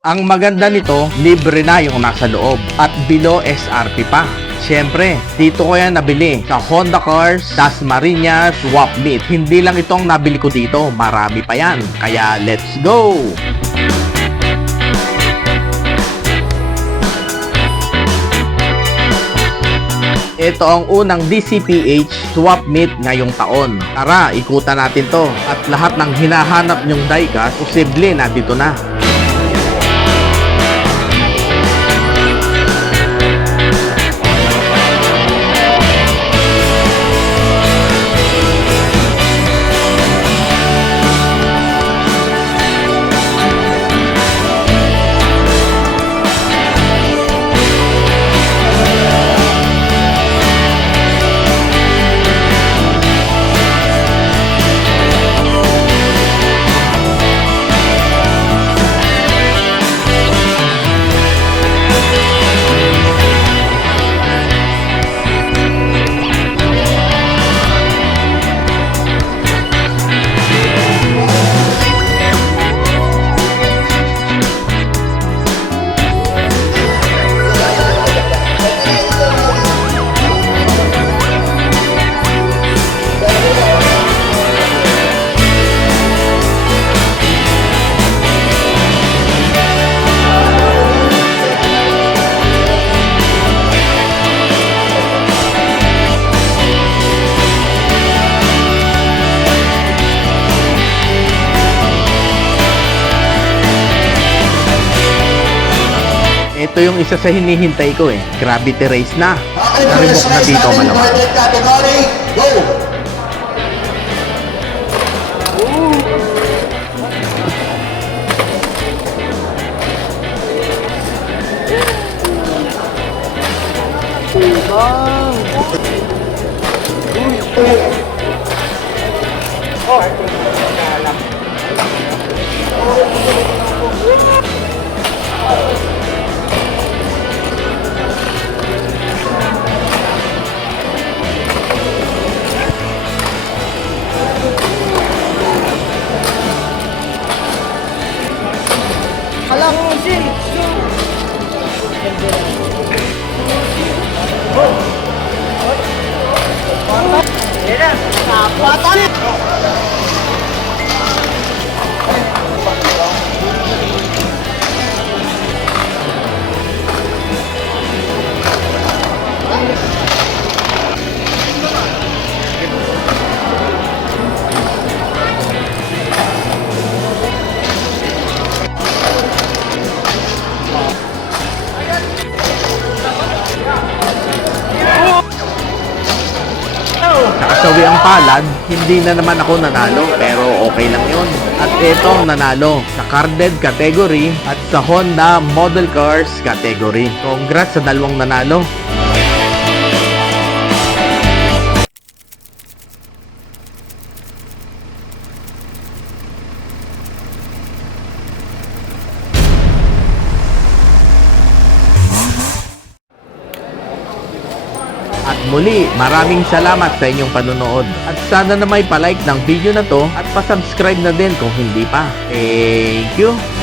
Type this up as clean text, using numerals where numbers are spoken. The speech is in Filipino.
Ang maganda nito, libre na yung nasa loob at below SRP pa. Siyempre, dito ko yan nabili sa Honda Cars, Dasmariñas, Swap Meet. Hindi lang itong nabili ko dito, marami pa yan. Kaya let's go! Ito ang unang DCPH swap meet ngayong taon. Tara, ikutan natin to. At lahat ng hinahanap nyong diecast, posible na dito na. Ito yung isa sa hinihintay ko eh. Gravity race na. Naribok na dito malamang. Category, go! Nakasawi ang palad, hindi na naman ako nanalo pero okay lang yun. At ito ang nanalo sa carded category at sa Honda Model Cars category. Congrats sa dalawang nanalo. At muli, maraming salamat sa inyong panonood. At sana na may palike ng video na to at pa-subscribe na din kung hindi pa. Thank you!